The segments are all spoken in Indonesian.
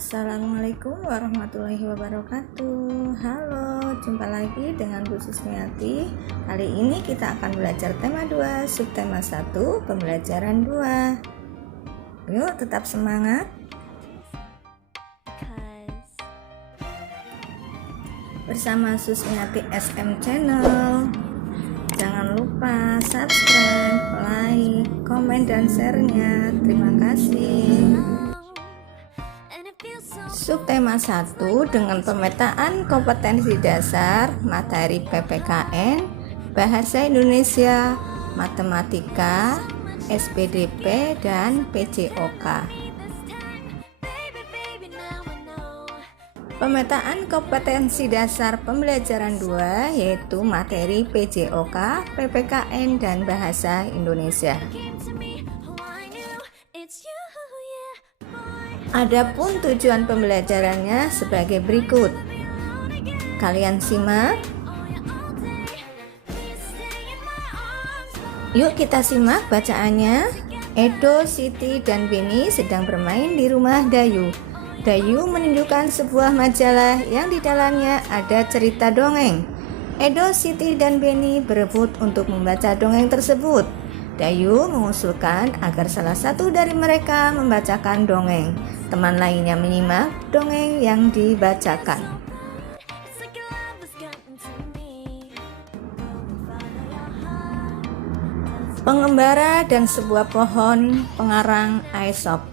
Assalamualaikum warahmatullahi wabarakatuh. Halo, jumpa lagi dengan Bu Susmiati. Kali ini kita akan belajar tema 2, subtema 1, pembelajaran 2. Yuk, tetap semangat. Bersama Susmiati SM Channel. Jangan lupa subscribe, like, komen, dan share-nya. Terima kasih. Subtema 1 dengan pemetaan kompetensi dasar, materi PPKN, Bahasa Indonesia, Matematika, SPDP, dan PJOK. Pemetaan kompetensi dasar pembelajaran 2 yaitu materi PJOK, PPKN, dan Bahasa Indonesia. Adapun tujuan pembelajarannya sebagai berikut. Kalian simak. Yuk kita simak bacaannya. Edo, Siti, dan Beni sedang bermain di rumah Dayu. Dayu menunjukkan sebuah majalah yang di dalamnya ada cerita dongeng. Edo, Siti, dan Beni berebut untuk membaca dongeng tersebut. Dayu mengusulkan agar salah satu dari mereka membacakan dongeng. Teman lainnya menyimak dongeng yang dibacakan. Pengembara dan sebuah pohon pengarang Aesop.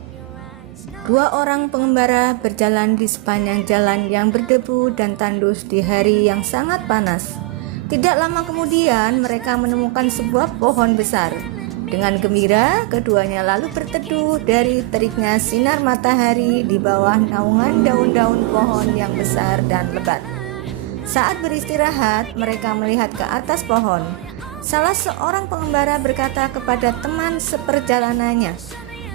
Dua orang pengembara berjalan di sepanjang jalan yang berdebu dan tandus di hari yang sangat panas. Tidak lama kemudian mereka menemukan sebuah pohon besar. Dengan gembira, keduanya lalu berteduh dari teriknya sinar matahari di bawah naungan daun-daun pohon yang besar dan lebat. Saat beristirahat, mereka melihat ke atas pohon. Salah seorang pengembara berkata kepada teman seperjalanannya,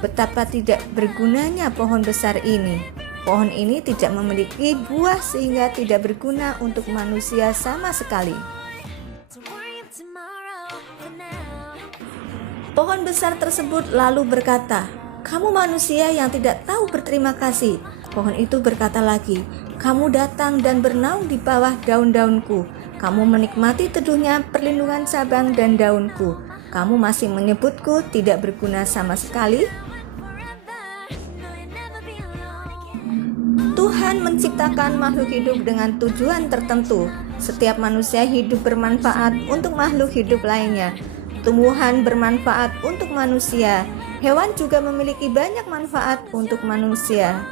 "Betapa tidak bergunanya pohon besar ini. Pohon ini tidak memiliki buah sehingga tidak berguna untuk manusia sama sekali." Pohon besar tersebut lalu berkata, "Kamu manusia yang tidak tahu berterima kasih." Pohon itu berkata lagi, "Kamu datang dan bernaung di bawah daun-daunku. Kamu menikmati teduhnya perlindungan cabang dan daunku. Kamu masih menyebutku tidak berguna sama sekali." Tuhan menciptakan makhluk hidup dengan tujuan tertentu. Setiap manusia hidup bermanfaat untuk makhluk hidup lainnya. Tumbuhan bermanfaat untuk manusia. Hewan juga memiliki banyak manfaat untuk manusia.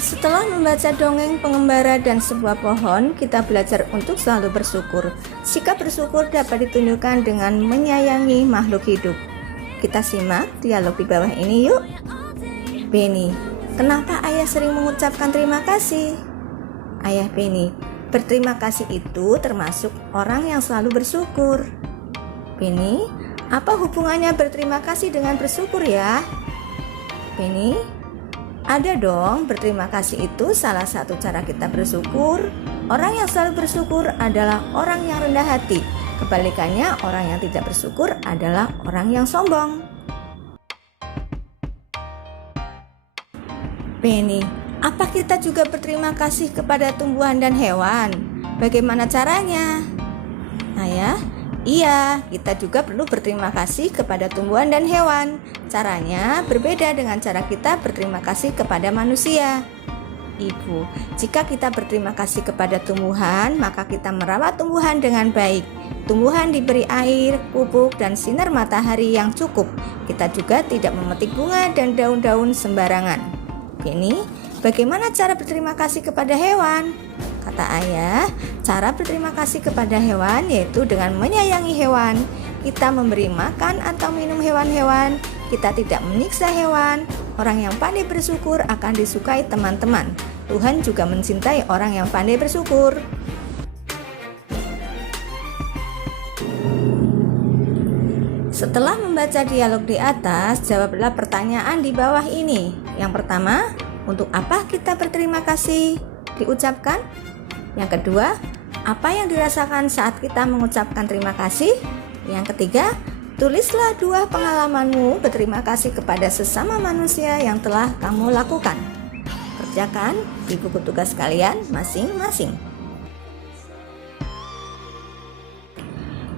Setelah membaca dongeng pengembara dan sebuah pohon, kita belajar untuk selalu bersyukur. Sikap bersyukur dapat ditunjukkan dengan menyayangi makhluk hidup. Kita simak dialog di bawah ini yuk. Beni, kenapa ayah sering mengucapkan terima kasih? Ayah Beni, berterima kasih itu termasuk orang yang selalu bersyukur. Beni, apa hubungannya berterima kasih dengan bersyukur ya? Beni, ada dong, berterima kasih itu salah satu cara kita bersyukur. Orang yang selalu bersyukur adalah orang yang rendah hati. Kebalikannya, orang yang tidak bersyukur adalah orang yang sombong. Beni, apa kita juga berterima kasih kepada tumbuhan dan hewan? Bagaimana caranya? Ayah, iya, kita juga perlu berterima kasih kepada tumbuhan dan hewan. Caranya berbeda dengan cara kita berterima kasih kepada manusia. Ibu, jika kita berterima kasih kepada tumbuhan, maka kita merawat tumbuhan dengan baik. Tumbuhan diberi air, pupuk, dan sinar matahari yang cukup. Kita juga tidak memetik bunga dan daun-daun sembarangan. Beni, bagaimana cara berterima kasih kepada hewan? Kata ayah, cara berterima kasih kepada hewan yaitu dengan menyayangi hewan. Kita memberi makan atau minum hewan-hewan. Kita tidak menyiksa hewan. Orang yang pandai bersyukur akan disukai teman-teman. Tuhan juga mencintai orang yang pandai bersyukur. Setelah membaca dialog di atas, jawablah pertanyaan di bawah ini. Yang pertama, untuk apa kita berterima kasih? Diucapkan. Yang kedua, apa yang dirasakan saat kita mengucapkan terima kasih? Yang ketiga, Tulislah 2 pengalamanmu berterima kasih kepada sesama manusia yang telah kamu lakukan. Kerjakan di buku tugas kalian masing-masing.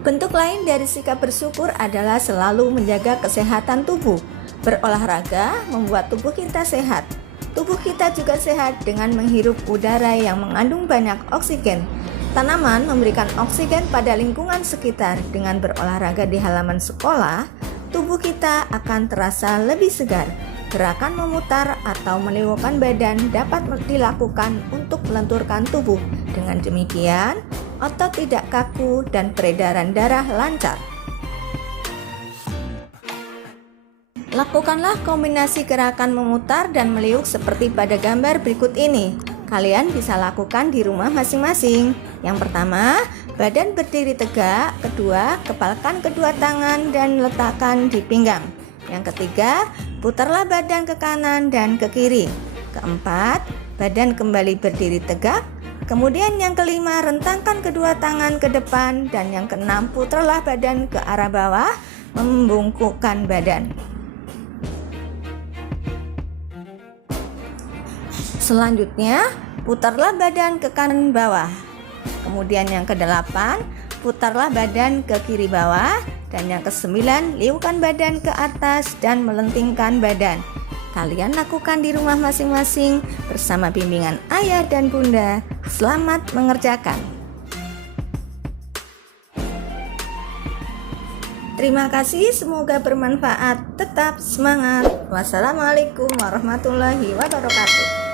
Bentuk lain dari sikap bersyukur adalah selalu menjaga kesehatan tubuh. Berolahraga membuat tubuh kita sehat. Tubuh kita juga sehat dengan menghirup udara yang mengandung banyak oksigen. Tanaman memberikan oksigen pada lingkungan sekitar. Dengan berolahraga di halaman sekolah, tubuh kita akan terasa lebih segar. Gerakan memutar atau meliwakkan badan dapat dilakukan untuk melenturkan tubuh. Dengan demikian, otot tidak kaku dan peredaran darah lancar. Lakukanlah kombinasi gerakan memutar dan meliuk seperti pada gambar berikut ini. Kalian bisa lakukan di rumah masing-masing. Yang pertama, badan berdiri tegak. Kedua, kepalkan kedua tangan dan letakkan di pinggang. Yang ketiga, putarlah badan ke kanan dan ke kiri. Keempat, badan kembali berdiri tegak. Kemudian yang kelima, rentangkan kedua tangan ke depan. Dan yang keenam, putarlah badan ke arah bawah, membungkukkan badan. Selanjutnya, putarlah badan ke kanan bawah. Kemudian yang ke-8, putarlah badan ke kiri bawah. Dan yang ke-9, liukan badan ke atas dan melentingkan badan. Kalian lakukan di rumah masing-masing bersama bimbingan ayah dan bunda. Selamat mengerjakan. Terima kasih, semoga bermanfaat. Tetap semangat. Wassalamualaikum warahmatullahi wabarakatuh.